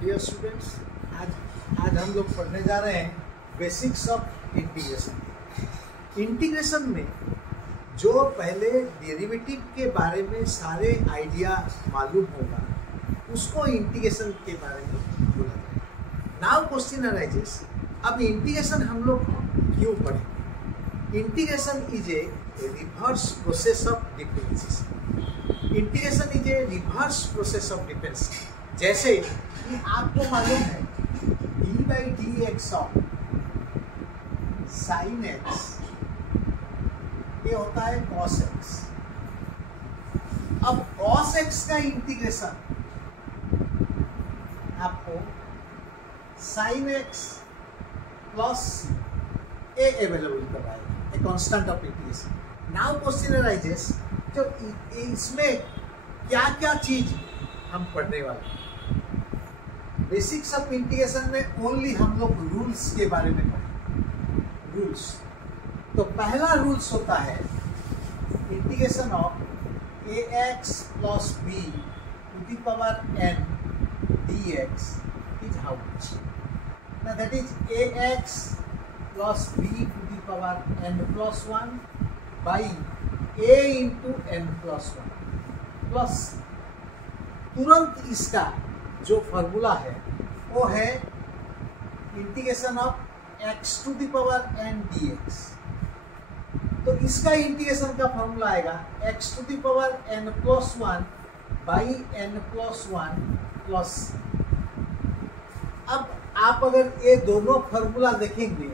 Dear students, आज हम लोग पढ़ने जा रहे हैं बेसिक्स ऑफ इंटीग्रेशन। इंटीग्रेशन में जो पहले डेरिवेटिव के बारे में सारे आइडिया मालूम होगा उसको इंटीग्रेशन के बारे में बोला जाएगा। नाउ क्वेश्चन अराइजेस, अब इंटीग्रेशन हम लोग क्यों पढ़ें? Integration is a reverse process of differentiation. Integration is a reverse process of differentiation. जैसे कि आपको मालूम है D by D x of sine x ये होता है कॉस एक्स। अब कॉस एक्स का इंटीग्रेशन आपको साइन एक्स प्लस ए अवेलेबल करवाएगा, ए constant of integration. Now question arises, जो इसमें क्या क्या चीज हम पढ़ने वाले हैं। बेसिक्स ऑफ इंटीग्रेशन में ओनली हम लोग रूल्स के बारे में पढ़ें। रूल्स, तो पहला रूल्स होता है integration of a x plus b to the power n d x is how much. Now that is ax plus b to the power n plus 1 by a into n plus 1 plus तुरंत इसका जो formula है वो है integration of x to the power n dx। तो इसका integration का formula आएगा x to the power n plus 1 by n plus 1 plus. अब आप अगर ये दोनों फॉर्मूला देखेंगे,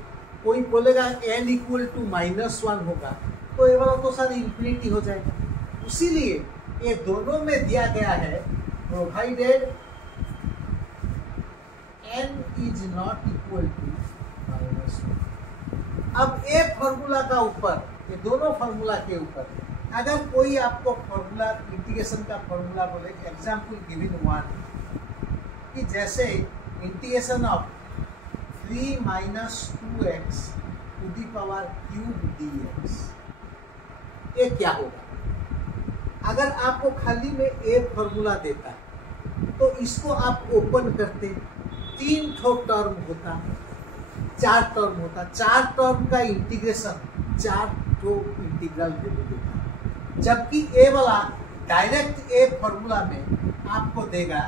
कोई बोलेगा n इक्वल टू -1 होगा तो ये वाला तो सर इंफिनिटी हो जाएगा। इसीलिए ये दोनों में दिया गया है provided n is not equal to -1। अब ये फॉर्मूला का ऊपर, ये दोनों फॉर्मूला के ऊपर अगर कोई आपको फॉर्मूला इंटीग्रेशन का फॉर्मूला बोले, एग्जाम्पल गिवन 1 कि जैसे integration of 3 minus 2x to the power cube dx, ये क्या होगा? अगर आपको खाली में एक फॉर्मूला देता है तो इसको आप ओपन करते, 3 ठो टर्म होता, 4 टर्म होता, 4 टर्म का इंटीग्रेशन 4 ठो इंटीग्रल वैल्यू देता। जबकि ए वाला डायरेक्ट ए फॉर्मूला में आपको देगा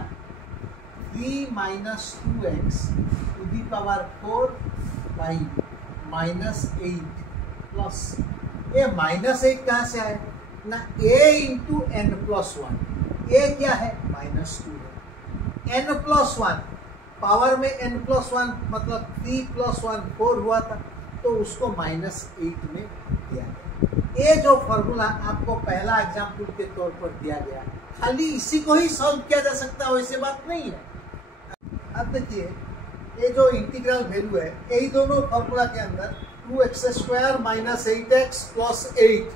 3 minus 2x to the power 4 by -8 plus ये -8 कहाँ से आए ना, a into n plus 1। A क्या है? -2 है। n प्लस 1 पावर में n प्लस 1 मतलब 3 प्लस 1 4 हुआ था, तो उसको -8 में दिया गया। ये जो फॉर्मूला आपको पहला एग्जाम्पल के तौर पर दिया गया, खाली इसी को ही सॉल्व किया जा सकता है, वैसे बात नहीं है। अब देखिए ये जो इंटीग्रल वैल्यू है, यही दोनों फॉर्मूला के अंदर 2x² माइनस 8x प्लस 8,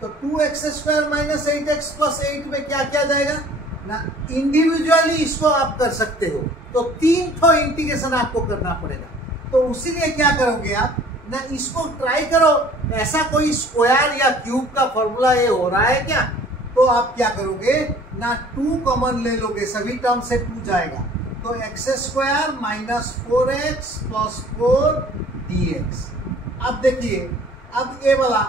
तो 2x² माइनस 8x प्लस 8 में क्या क्या जाएगा ना, इंडिविजुअली इसको आप कर सकते हो, तो 3 ठो इंटीग्रेशन आपको करना पड़ेगा। तो उसीलिए क्या करोगे आप ना, इसको ट्राई करो, ऐसा कोई स्क्वायर या क्यूब का फॉर्मूला ये हो रहा है क्या, तो आप क्या करोगे ना, 2 कॉमन ले लोगे, सभी टर्म से 2 जाएगा, तो x² minus 4x plus 4 dx। अब देखिए, अब ये वाला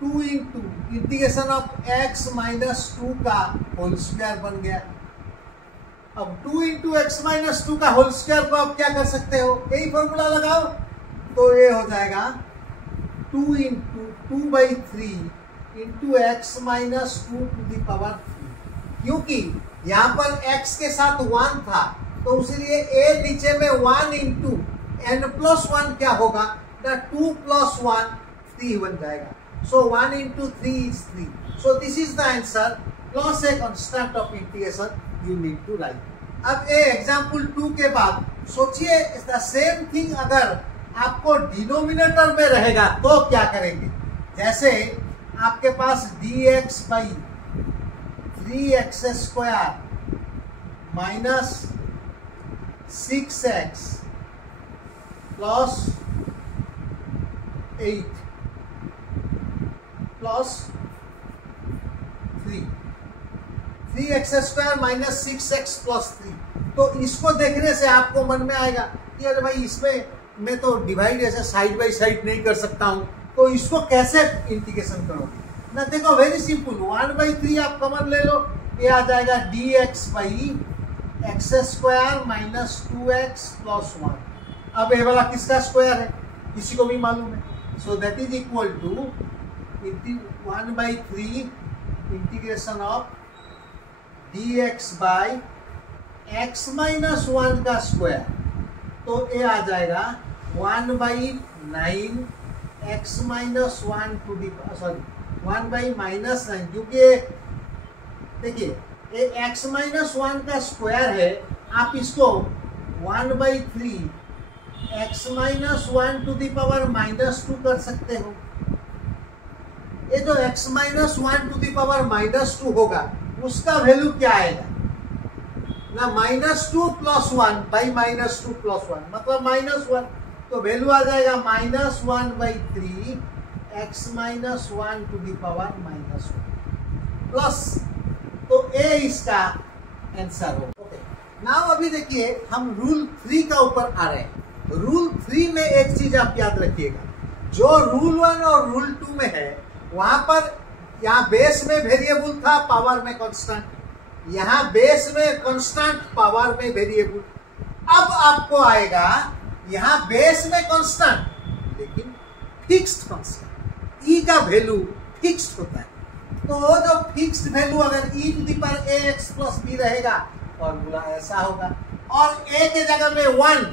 2 into integration of x minus 2 का होल स्क्वायर बन गया। अब 2 इंटू एक्स माइनस 2 का होल स्क्वायर को आप क्या कर सकते हो, यही फॉर्मूला लगाओ, तो ये हो जाएगा 2 into 2/3 into x minus 2 to the power 3। क्योंकि यहाँ पर x के साथ 1 था, तो इसलिए a नीचे में 1 इंटू n प्लस 1 क्या होगा ना, 2 प्लस 1 3 बन जाएगा। So 1 into 3 is 3। So this is the answer plus a constant of integration you need to write. अब ए एग्जाम्पल 2 के बाद सोचिए द सेम थिंग अगर आपको डिनोमिनेटर में रहेगा तो क्या करेंगे। जैसे आपके पास dx by 3x² minus 6x plus 8 plus 3, 3x² minus 6x plus 3। तो इसको देखने से आपको मन में आएगा कि अरे भाई इसमें मैं तो डिवाइड ऐसे साइड बाई साइड नहीं कर सकता हूं, तो इसको कैसे इंटीग्रेशन करोगे ना। देखो वेरी सिंपल, 1/3 आप कॉमन ले लो, ये आ जाएगा dx by x square minus 2x plus 1। अब ये वाला किसका स्क्वायर है, किसी को भी मालूम है, so that is equal to 1/3 integration of dx by x minus 1 का स्क्वायर, तो ये आ जाएगा 1/9 x minus 1 to the sorry 1/-9, क्योंकि देखिए ये x माइनस 1 का स्क्वायर है, आप इसको 1/3 x minus 1 to the power -2 कर सकते हो। ये जो x minus 1 to the power -2 होगा उसका वैल्यू क्या आएगा ना, -2 प्लस 1 बाई -2 प्लस 1 मतलब -1, तो वैल्यू आ जाएगा -1/3 x minus 1 to the power -1 plus, तो ए इसका आंसर हो। ओके, नाउ अभी देखिए हम रूल 3 का ऊपर आ रहे हैं। रूल 3 में एक चीज आप याद रखिएगा, जो रूल 1 और रूल 2 में है वहां पर यहाँ बेस में वेरिएबल था, पावर में कांस्टेंट, यहाँ बेस में कांस्टेंट, पावर में वेरिएबल। अब आपको आएगा यहाँ बेस में कांस्टेंट लेकिन फिक्स्ड कांस्टेंट, ई का वैल्यू फिक्स्ड होता है, तो जो फिक्स्ड वैल्यू अगर e to the power ax plus b रहेगा फॉर्मूला ऐसा होगा, और a के जगह में 1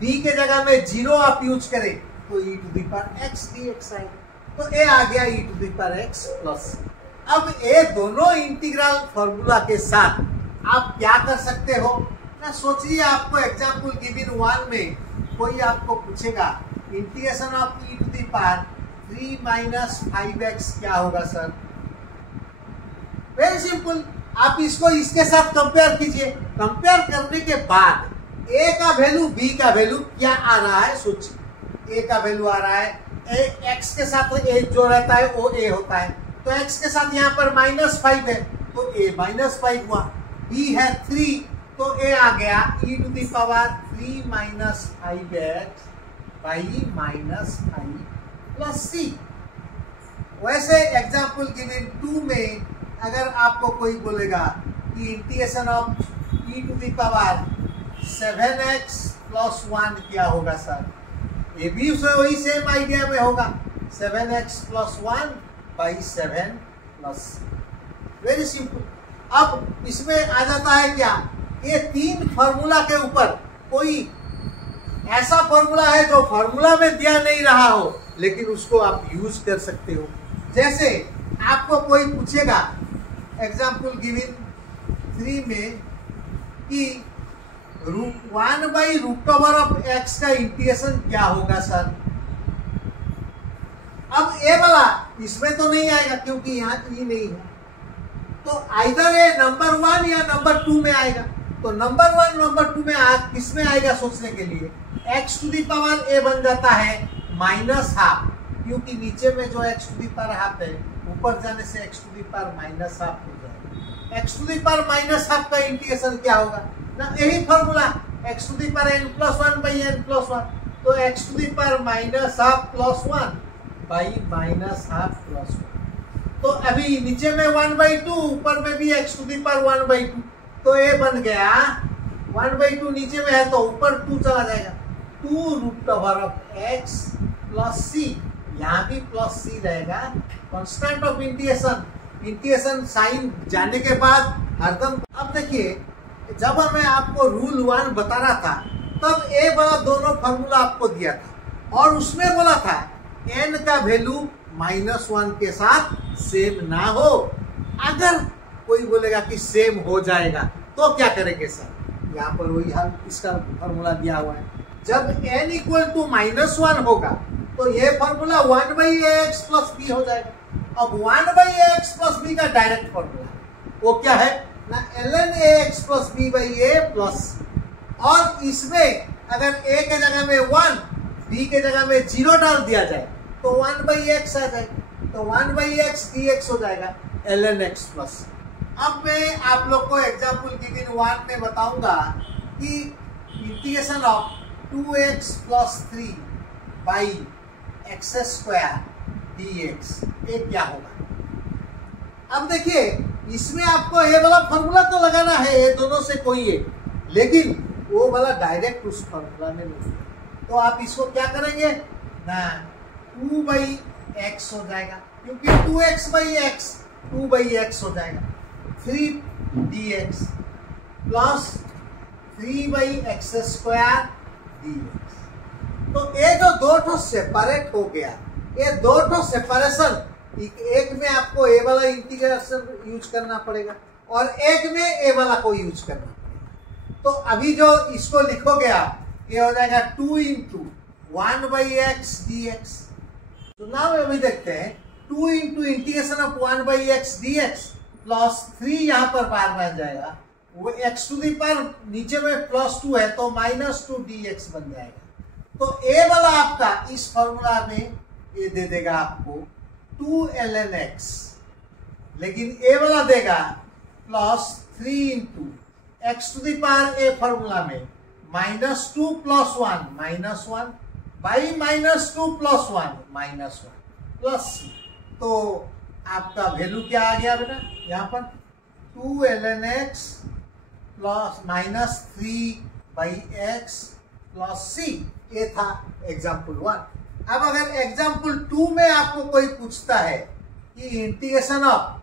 b के जगह में 0 आप यूज करें तो e to the power x dx आएगा, तो a आ गया e to the power x plus. अब ये दोनों इंटीग्रल फॉर्मूला के साथ आप क्या कर सकते हो ना, सोचिए आपको एग्जाम्पल गिवन 1 में कोई आपको पूछेगा integration of e to the power 3 minus 5x क्या होगा सर। वेरी सिंपल, आप इसको इसके साथ कंपेयर कीजिए, कंपेयर करने के बाद a का वैल्यू b का वैल्यू क्या आ रहा है सोचिए। a का वैल्यू आ रहा है x के साथ a जो रहता है वो a होता है, तो x के साथ यहाँ पर -5 है तो a -5 हुआ, b है 3 तो a आ गया e to the power 3 minus 5x by -5 plus c। वैसे एग्जाम्पल गिवन 2 में अगर आपको कोई बोलेगा कि integration of e to the power 7x plus 1 क्या होगा सर, ये भी वही सेम आइडिया में होगा, 7x plus 1 by 7 plus. Very simple. अब इसमें आ जाता है क्या, ये 3 फॉर्मूला के ऊपर कोई ऐसा फॉर्मूला है जो फॉर्मूला में दिया नहीं रहा हो लेकिन उसको आप यूज कर सकते हो। जैसे आपको कोई पूछेगा एग्जाम्पल गिवन 3 में कि 1/√x का इंटीग्रेशन क्या होगा सर। अब ए वाला इसमें तो नहीं आएगा क्योंकि यहाँ ई नहीं है, तो आइदर ये नंबर 1 या नंबर 2 में आएगा, तो नंबर 1 नंबर 2 में किस में आएगा सोचने के लिए, x to the power a बन जाता है -12, क्योंकि नीचे में जो x to the power half है ऊपर जाने से x टू दी पावर -12 हो जाएगा। x टू दी पावर -12 का इंटीग्रेशन क्या होगा ना, यही formula x to the power n plus 1 by n plus 1, तो x to the power -12 plus 1 by -12 plus 1, तो अभी नीचे में 1/2 ऊपर में भी x टू दी पावर 1/2, तो ये बन गया 1/2 नीचे में है तो ऊपर 2 चला जाएगा, 2√x प्लस c, यहाँ भी प्लस c रहेगा, constant of integration, integration sign जाने के बाद हरदम। अब देखिए जब मैं आपको रूल 1 बता रहा था तब ए वाला दोनों फॉर्मूला आपको दिया था और उसमें बोला था n का वैल्यू -1 के साथ सेम ना हो। अगर कोई बोलेगा कि सेम हो जाएगा तो क्या करेंगे सर, यहाँ पर वही हाल इसका फॉर्मूला दिया हुआ है, जब n इक्वल टू -1 होगा तो ये फॉर्मूला 1/ax प्लस b हो जाएगा। अब 1/ax प्लस b का डायरेक्ट फॉर्मूला वो क्या है ना, ln ax plus b by a plus, और इसमें अगर a के जगह में 1 b के जगह में 0 डाल दिया जाए तो 1/x आ जाएगा, तो 1/x dx हो जाएगा ln x प्लस। अब मैं आप लोग को एग्जाम्पल गिवन 1 में बताऊंगा कि integration of 2x plus 3 by x square dx ये क्या होगा। अब देखिए इसमें आपको ये वाला फॉर्मूला तो लगाना है, ये दोनों से कोई एक, लेकिन वो वाला डायरेक्ट उस फॉर्मूला में नहीं है। तो आप इसको क्या करेंगे ना, 2/x हो जाएगा, क्योंकि 2x/x 2/x हो जाएगा, 3dx plus 3/x square dx। तो ये जो दो ठो सेपरेट हो गया, ये दो ठो सेपरेशन, एक में आपको ए वाला इंटीग्रेशन यूज करना पड़ेगा और एक में ए वाला को यूज करना पड़ेगा। तो अभी जो इसको लिखोगे आप, ये हो जाएगा 2 × 1/x dx। तो नाउ अभी देखते हैं 2 × integration of 1/x dx plus 3 यहाँ पर बार बन जाएगा, वो x⁴ नीचे में +2 है तो -2 dx बन जाएगा। तो ए वाला आपका इस फॉर्मूला में ये दे देगा आपको 2ln x, लेकिन ए वाला देगा प्लस 3 × x⁴ ए फॉर्मूला में -2 + 1 -1 बाई -2 + 1 -1 प्लस, तो आपका वैल्यू क्या आ गया बेटा यहाँ पर 2ln x plus -3/x plus c। ये था एग्जाम्पल 1। अब अगर एग्जाम्पल 2 में आपको कोई पूछता है कि इंटीग्रेशन ऑफ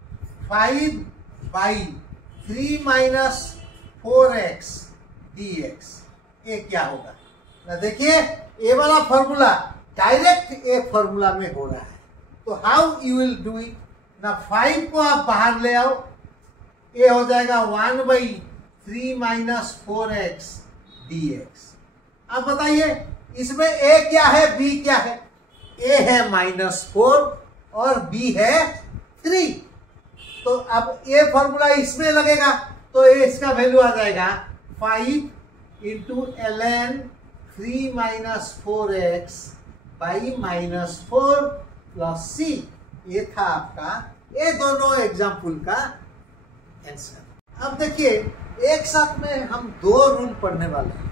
5/3 - 4x dx ये क्या होगा ना। देखिए ये वाला फॉर्मूला डायरेक्ट ए फॉर्मूला में हो रहा है, तो how you will do it ना। 5 को आप बाहर ले आओ, ये हो जाएगा 1/3 - 4x dx। अब बताइए इसमें a क्या है b क्या है। a है -4 और b है 3। तो अब ये फॉर्मूला इसमें लगेगा तो ये इसका वैल्यू आ जाएगा 5 × ln 3 - 4x by -4 plus c। ये था आपका ये दोनों एग्जाम्पल का आंसर। अब देखिए एक साथ में हम दो रूल पढ़ने वाले हैं,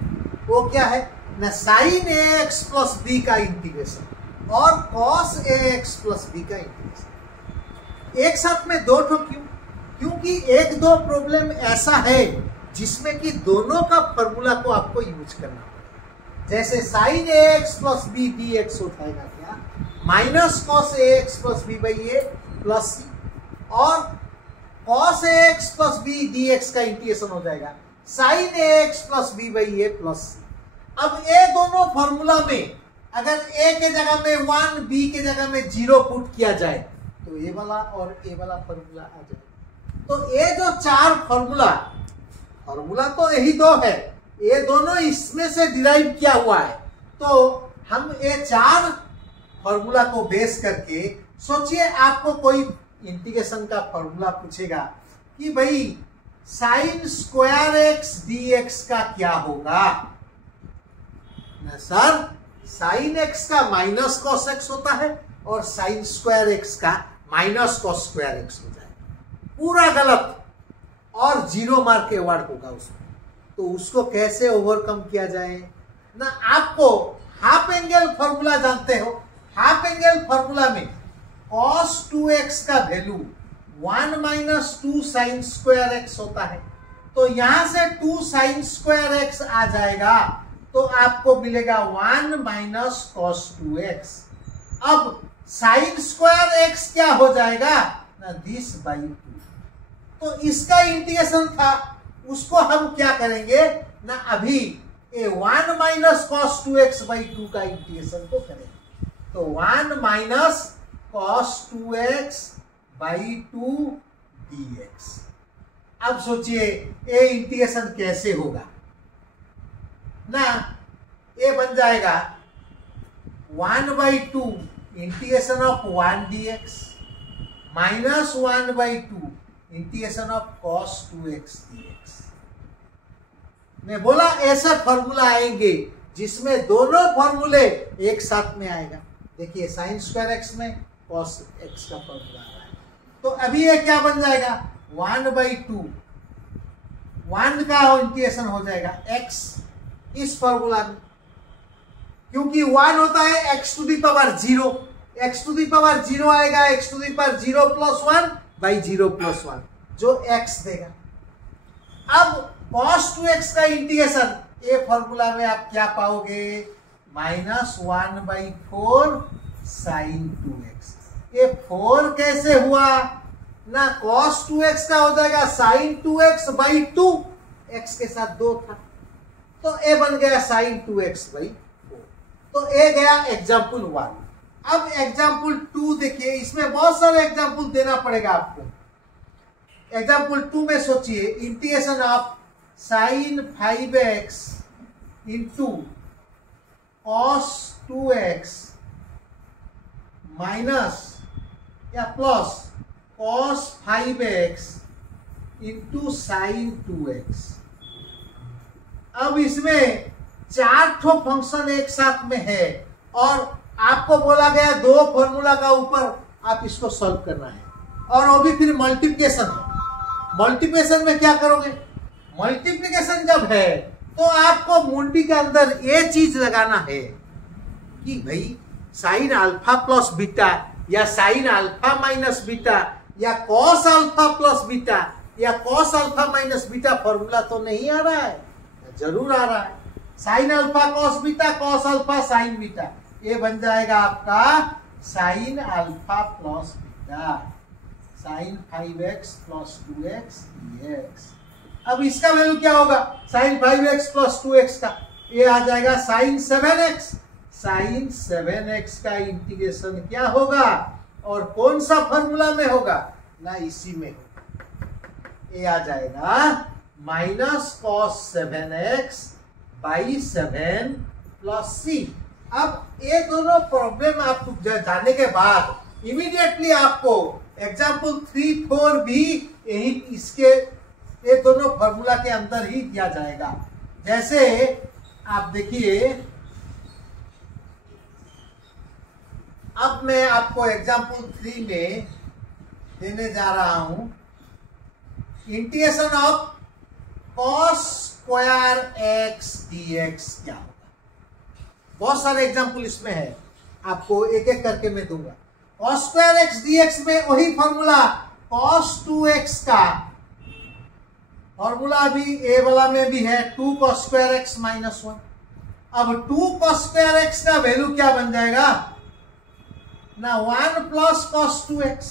वो क्या है ना, sin ax प्लस b का इंटीग्रेशन और cos ax प्लस b का इंटीग्रेशन। एक साथ में दो ठो क्यों, क्योंकि एक दो प्रॉब्लम ऐसा है जिसमें कि दोनों का फॉर्मूला को आपको यूज करना पड़ेगा। जैसे sin ax plus b dx हो जाएगा क्या, -cos ax plus b/a plus c, और cos ax plus b dx का इंटीग्रेशन हो जाएगा sin ax plus b/a plus c। अब ये दोनों फॉर्मूला में अगर a के जगह में 1 b के जगह में 0 पुट किया जाए तो ये वाला और ए वाला फॉर्मूला आ जाए। तो ये जो चार फॉर्मूला तो यही दो है, ये दोनों इसमें से डिराइव किया हुआ है। तो हम ये चार फॉर्मूला को बेस करके सोचिए आपको कोई इंटीग्रेशन का फॉर्मूला पूछेगा कि भाई sin² x dx का क्या होगा ना सर, sin x का -cos x होता है और sin² x का -cos² x हो जाएगा। पूरा गलत और 0 मार्क के वर्ड होगा उसमें। तो उसको कैसे ओवरकम किया जाए ना, आपको हाफ एंगल फॉर्मूला जानते हो। हाफ एंगल फॉर्मूला में cos 2x का वैल्यू 1 - 2 sin² x होता है। तो यहां से 2 sin² x आ जाएगा तो आपको मिलेगा 1 - cos 2x। अब sin² x क्या हो जाएगा ना, this/2। तो इसका इंटीग्रेशन था, उसको हम क्या करेंगे ना, अभी ये 1 - cos 2x/2 का इंटीग्रेशन को करेंगे। तो 1 - cos 2x/2 dx। अब सोचिए ये इंटीग्रेशन कैसे होगा ना, ये बन जाएगा 1/2 integration of 1 dx -1/2 integration of cos 2x dx। मैं बोला ऐसा फॉर्मूला आएंगे जिसमें दोनों फॉर्मूले एक साथ में आएगा। देखिए sin² x में cos x का फॉर्मूला आ रहा है। तो अभी ये क्या बन जाएगा 1/2 1 का इंटीग्रेशन हो जाएगा x इस फॉर्मूला में, क्योंकि 1 होता है x to the power 0, x to the power 0 आएगा x to the power 0 plus 1 by 0 plus 1 जो x देगा। अब cos 2x का इंटीग्रेशन ये फॉर्मूला में आप क्या पाओगे, -1/4 sin 2x। ये 4 कैसे हुआ ना, cos 2x का हो जाएगा sin 2x/2, x के साथ 2 था तो a बन गया sin 2x/4। तो a गया एग्जाम्पल 1। अब एग्जाम्पल 2 देखिए, इसमें बहुत सारे एग्जाम्पल देना पड़ेगा आपको। एग्जाम्पल 2 में सोचिए integration of sin 5x into cos 2x minus या plus cos 5x into sine 2x। अब इसमें 4 ठो फंक्शन एक साथ में है और आपको बोला गया 2 फॉर्मूला का ऊपर आप इसको सॉल्व करना है, और वो भी फिर मल्टीप्लिकेशन है। मल्टीप्लिकेशन में क्या करोगे, मल्टीप्लिकेशन जब है तो आपको मुंडी के अंदर ये चीज लगाना है कि भाई साइन अल्फा प्लस बीटा या साइन अल्फा माइनस बीटा या कॉस अल्फा प्लस बीटा या cos alpha minus beta formula तो नहीं आ रहा है, जरूर आ रहा है। Sine alpha cos beta, cos alpha sine beta, ये बन जाएगा आपका sine alpha plus beta, sine 5x plus 2x dx। अब इसका वैल्यू क्या होगा, साइन 5x प्लस 2x का ये आ जाएगा साइन 7x। साइन 7x का इंटीग्रेशन क्या होगा और कौन सा फॉर्मूला में होगा ना, इसी में होगा। ये आ जाएगा minus cos 7x by 7 plus c। अब ये दोनों प्रॉब्लम आप जानने के बाद इमीडिएटली आपको एग्जाम्पल 3, 4 भी यही इसके ये दोनों फॉर्मूला के अंदर ही दिया जाएगा। जैसे आप देखिए, अब मैं आपको एग्जाम्पल 3 में देने जा रहा हूं integration of cos square x dx क्या होगा। बहुत सारे एग्जाम्पल इसमें है, आपको एक एक करके मैं दूंगा। cos स्क्वायर x dx में वही फॉर्मूला cos 2x का फॉर्मूला भी ए वाला में भी है, 2 cos स्क्वायर x माइनस 1। अब 2 cos स्क्वायर x का वैल्यू क्या बन जाएगा ना, 1 प्लस cos 2x।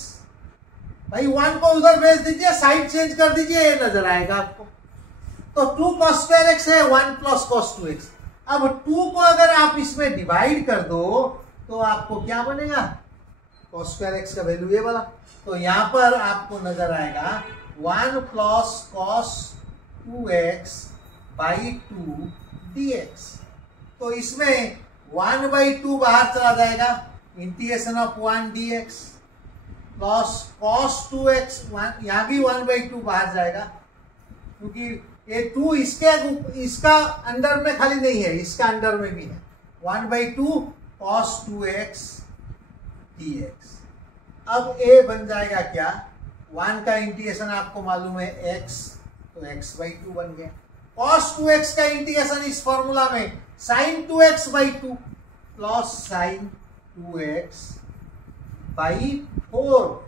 भाई 1 को उधर भेज दीजिए, साइड चेंज कर दीजिए, ये नजर आएगा आपको। तो 2 cos स्क्वायर x है 1 प्लस cos 2x। अब 2 को अगर आप इसमें डिवाइड कर दो तो आपको क्या बनेगा, cos स्क्वायर x का वैल्यू ये वाला। तो यहां पर आपको नजर आएगा 1 plus cos 2x by 2 dx। तो इसमें 1/2 बाहर चला जाएगा, integration of 1 dx plus cos 2x, यहां भी 1/2 बाहर जाएगा क्योंकि ये 2 इसका अंडर में खाली नहीं है, इसका अंडर में भी है। 1/2 cos 2x dx। अब a बन जाएगा क्या, 1 का इंटीग्रेशन आपको मालूम है x, तो x/2 बन गया। cos 2x का इंटीग्रेशन इस फॉर्मूला में sin 2x/2 plus sin 2x/4,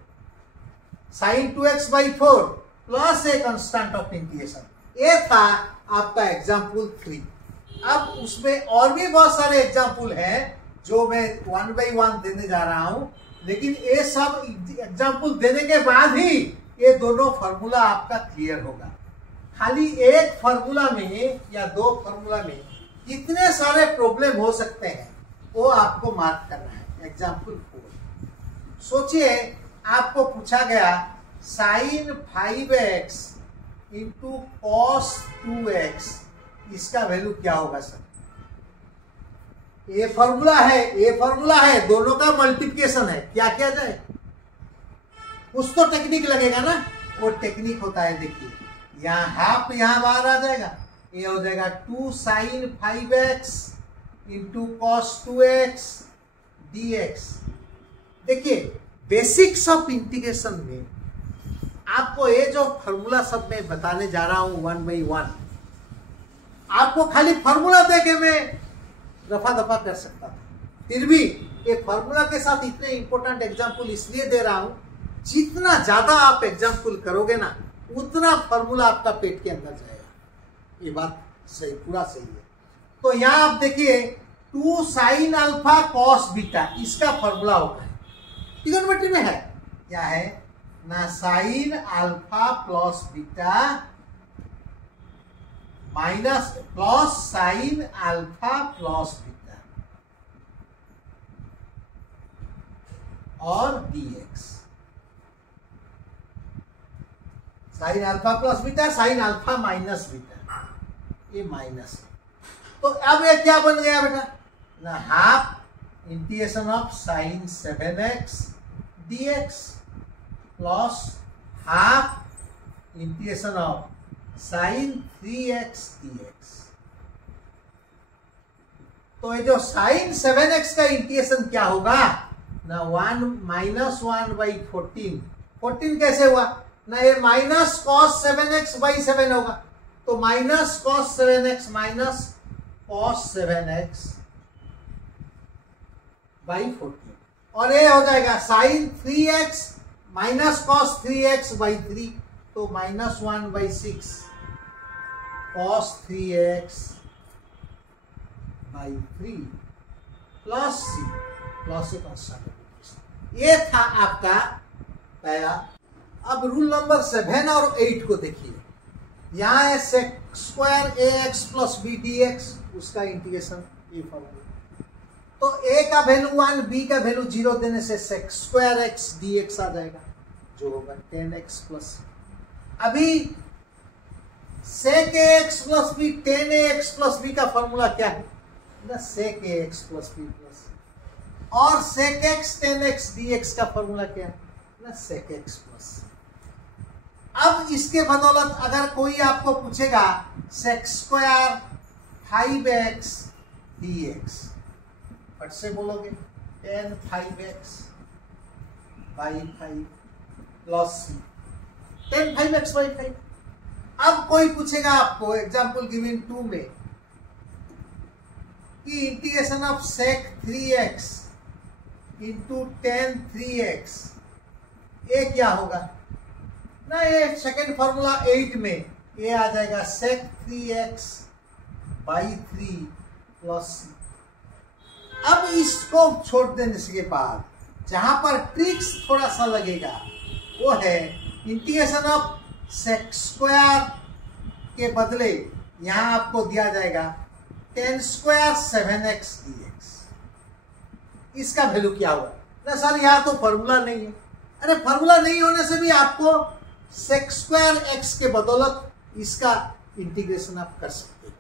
sin 2x/4 plus a constant of integration. ये था आपका एग्जाम्पल 3। अब उसमें और भी बहुत सारे एग्जाम्पल हैं जो मैं 1 by 1 देने जा रहा हूं, लेकिन ये सब एग्जाम्पल देने के बाद ही ये दोनों फॉर्मूला आपका क्लियर होगा। खाली एक फॉर्मूला में या 2 फॉर्मूला में कितने सारे प्रॉब्लम हो सकते हैं वो आपको मार्क करना है। एग्जाम्पल 4 सोचिए, आपको पूछा गया sign 5x into cos 2x, इसका वैल्यू क्या होगा सर। ये फॉर्मूला है, दोनों का मल्टीप्लिकेशन है, क्या किया जाए, कुछ तो टेक्निक लगेगा ना। वो टेक्निक होता है, देखिए यहाँ हाफ यहाँ बाहर आ जाएगा, ये हो जाएगा 2 sine 5x into cos 2x dx। देखिए बेसिक्स ऑफ इंटीग्रेशन में आपको ये जो फॉर्मूला सब मैं बताने जा रहा हूं 1 by 1, आपको खाली फॉर्मूला देके मैं रफा दफा कर सकता था। फिर भी ये फॉर्मूला के साथ इतने इंपॉर्टेंट एग्जाम्पल इसलिए दे रहा हूं, जितना ज्यादा आप एग्जाम्पल करोगे ना उतना फॉर्मूला आपका पेट के अंदर जाएगा। ये बात सही, पूरा सही है। तो यहाँ आप देखिए 2 sin अल्फा cos बीटा, इसका फॉर्मूला होता है, ट्रिग्नोमेट्री में है, क्या है ना, sin alpha plus beta minus plus sin alpha plus beta और dx। sin alpha plus beta, sin alpha minus beta, ये माइनस। तो अब ये क्या बन गया बेटा ना, half integration of sin 7x dx plus half integration of sin 3x dx। तो ये जो sin 7x का इंटीग्रेशन क्या होगा ना, 1 माइनस 1 बाई 14 कैसे हुआ ना, ये माइनस cos 7x बाई 7 होगा, तो minus cos 7x minus cos 7x by 14, और ये हो जाएगा sin 3x minus cos 3x by 3, तो minus 1 by 6 cos 3x by 3 plus c plus constant. ये था आपका पहला। अब रूल नंबर 7 और 8 को देखिए। यहाँ है sec square ax plus b dx, उसका इंटीग्रेशन ये फॉर्मूला। तो a का वैल्यू 1, b का वैल्यू 0 देने से sec स्क्वायर x dx आ जाएगा, जो होगा 10x प्लस। अभी sec ax plus b, 10ax plus b का फॉर्मूला क्या है ना, sec ax plus b plus, और sec x 10x dx का फॉर्मूला क्या है ना, sec x प्लस। अब इसके बदौलत अगर कोई आपको पूछेगा sec स्क्वायर 5x dx, फट से बोलोगे 10 5x by 5 plus c, 10 5x by 5। अब कोई पूछेगा आपको एग्जाम्पल गिवन 2 में कि integration of sec 3x into 10 3x, ये क्या होगा ना, ये सेकेंड फॉर्मूला 8 में ये आ जाएगा sec 3x by 3 plus c। अब इसको छोड़ देने के बाद जहां पर ट्रिक्स थोड़ा सा लगेगा वो है इंटीग्रेशन ऑफ sec स्क्वायर के बदले यहां आपको दिया जाएगा 10 स्क्वायर 7x dx। इसका वैल्यू क्या हुआ ना सर, यहां तो फॉर्मूला नहीं है। अरे फॉर्मूला नहीं होने से भी आपको sec स्क्वायर x के बदौलत इसका इंटीग्रेशन आप कर सकते हो।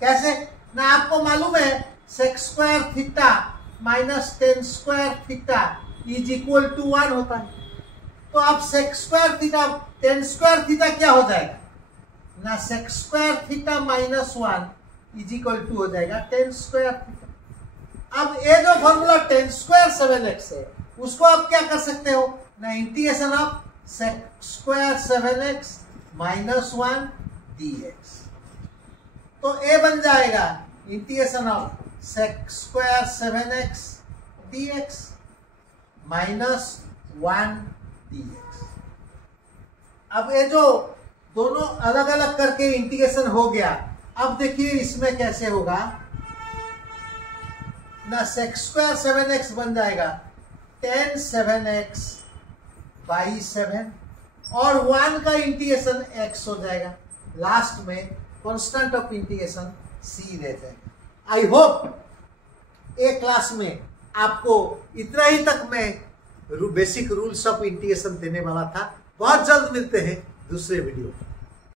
कैसे ना, आपको मालूम है sec square theta minus 10 square theta is equal to 1 होता है। तो आप sec square theta 10 square theta क्या हो जाएगा ना, sec square theta minus 1 is equal to हो जाएगा 10 स्क्वायर थीटा। अब ये जो फॉर्मूला 10 स्क्वायर 7x है उसको आप क्या कर सकते हो ना, integration of sec square 7x minus 1 dx। तो ये बन जाएगा integration of sec square 7x dx minus 1 dx। अब ये जो दोनों अलग अलग करके इंटीग्रेशन हो गया, अब देखिए इसमें कैसे होगा ना, sec स्क्वायर 7x बन जाएगा 10 7x बाई 7 और 1 का इंटीग्रेशन x हो जाएगा, लास्ट में कांस्टेंट ऑफ इंटीग्रेशन c रह जाएगा। आई होप एक क्लास में आपको इतना ही तक मैं बेसिक रूल्स ऑफ इंटीग्रेशन देने वाला था। बहुत जल्द मिलते हैं दूसरे वीडियो में।